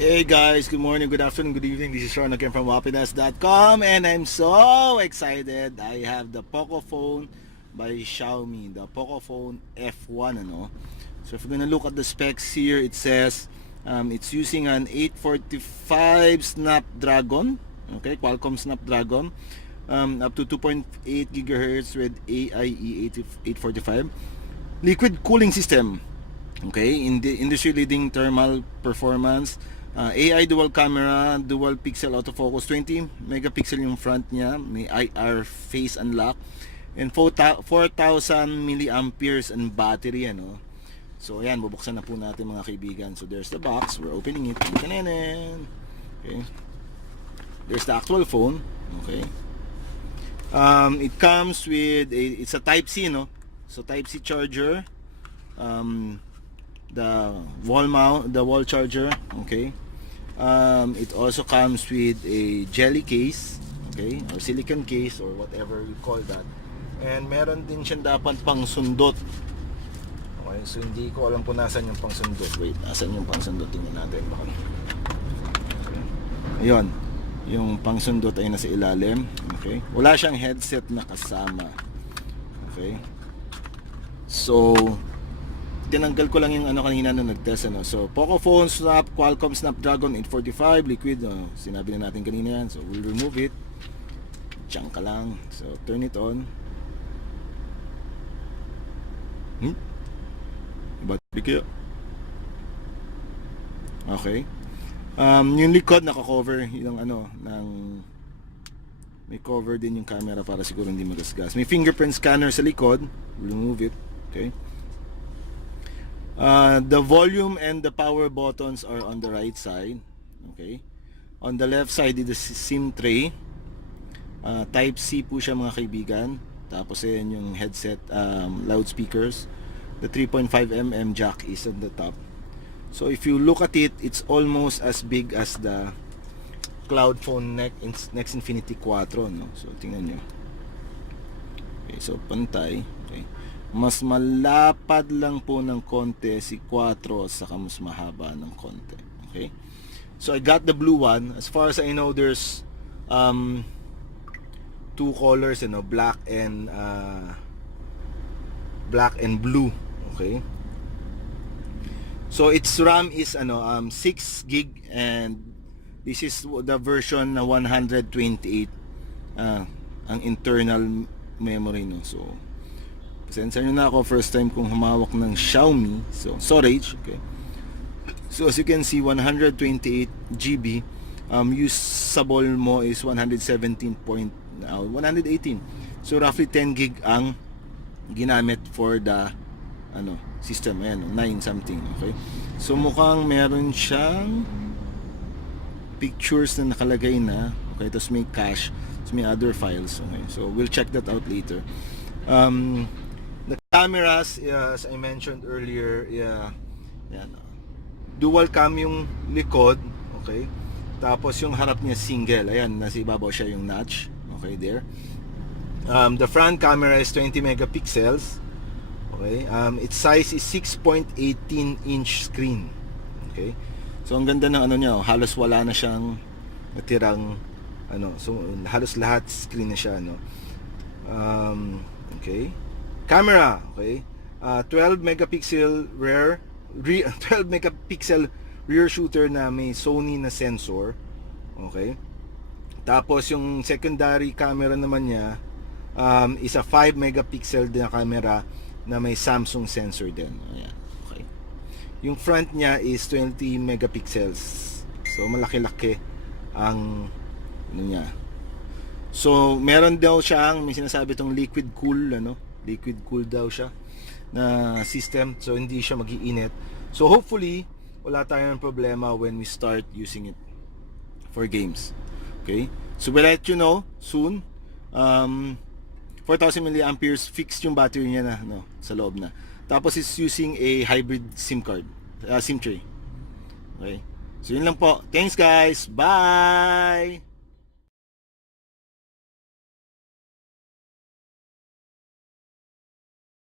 Hey guys, good morning, good afternoon, good evening. This is Sean again from Wahpinas.com, and I'm so excited. I have the Pocophone by Xiaomi, the Pocophone F1 So if we're gonna look at the specs here, it says it's using an 845 Snapdragon, okay, Qualcomm Snapdragon, up to 2.8 gigahertz with AIE 845 liquid cooling system. Okay, in the industry leading thermal performance, AI dual camera, dual pixel autofocus, 20 megapixel yung front niya, may IR face unlock, and 4,000 milliamperes ang battery, So ayan, bubuksan na po natin mga kaibigan. So there's the box, we're opening it. Okay, there's the actual phone. Okay, it comes with it's a type C, so type C charger, the wall charger. Okay, it also comes with a jelly case, okay, or silicone case, or whatever you call that, and meron din siyang dapat pang sundot. Okay, so hindi ko alam kung nasan yung pang sundot. Wait, nasan yung pang sundot? Tingnan natin baka. Okay. Ayun, yung pang sundot ay nasa ilalim. Okay, wala siyang headset na kasama. Okay, so tinanggal ko lang yung kanina nung nag-test, So Pocophone Qualcomm Snapdragon 845 liquid, sinabi na natin kanina yan. So we'll remove it. Diyan ka lang. So turn it on. Battery kaya. Okay. Yung likod naka-cover yung ng may cover din yung camera para siguro hindi magasgas. May fingerprint scanner sa likod. We'll remove it. Okay. The volume and the power buttons are on the right side. Okay. On the left side is the SIM tray. Type C po siya mga kaibigan. Tapos yan yung headset, loudspeakers. The 3.5mm jack is on the top. So if you look at it, it's almost as big as the Cloud Phone Next Infinity 4, So tingnan nyo. Okay, so pantay. Okay. Mas malapad lang po ng konti si 4, saka mas mahaba ng konti. Okay, so I got the blue one. As far as I know, there's two colors, black and blue. Okay, so its RAM is 6 gig, and this is the version na 128 ang internal memory, So pasensya nyo na ako, first time kong humawak ng Xiaomi, so storage. Okay, so as you can see, 128 GB, usable mo is 118, so roughly 10 gig ang ginamit for the system. Ayan, 9 something. Okay, so mukhang meron siyang pictures na nakalagay na. Okay, tapos may cache, tapos may other files. Okay, so we'll check that out later. The cameras, as I mentioned earlier, yan, dual cam yung likod, okay? Tapos yung harap niya single, ayan, nasa ibabaw siya yung notch, okay, there. The front camera is 20 megapixels, okay? Its size is 6.18 inch screen, okay? So ang ganda ng niya, halos wala na siyang natirang so halos lahat screen na siya, okay. Camera, okay, 12 megapixel 12 megapixel rear shooter na may Sony na sensor, okay. Tapos yung secondary camera naman niya is a 5 megapixel na camera na may Samsung sensor din. Ayan, okay. Yung front niya is 20 megapixels, so malaki-laki ang niya. So meron daw siyang, may sinasabi tong liquid cool daw siya na system, so hindi siya mag-iinit. So hopefully wala tayong problema when we start using it for games. Okay, so we'll let you know soon. 4,000 milliamperes, fixed yung battery niya na sa loob na. Tapos it's using a hybrid SIM card, SIM tray. Okay, so yun lang po. Thanks guys, bye.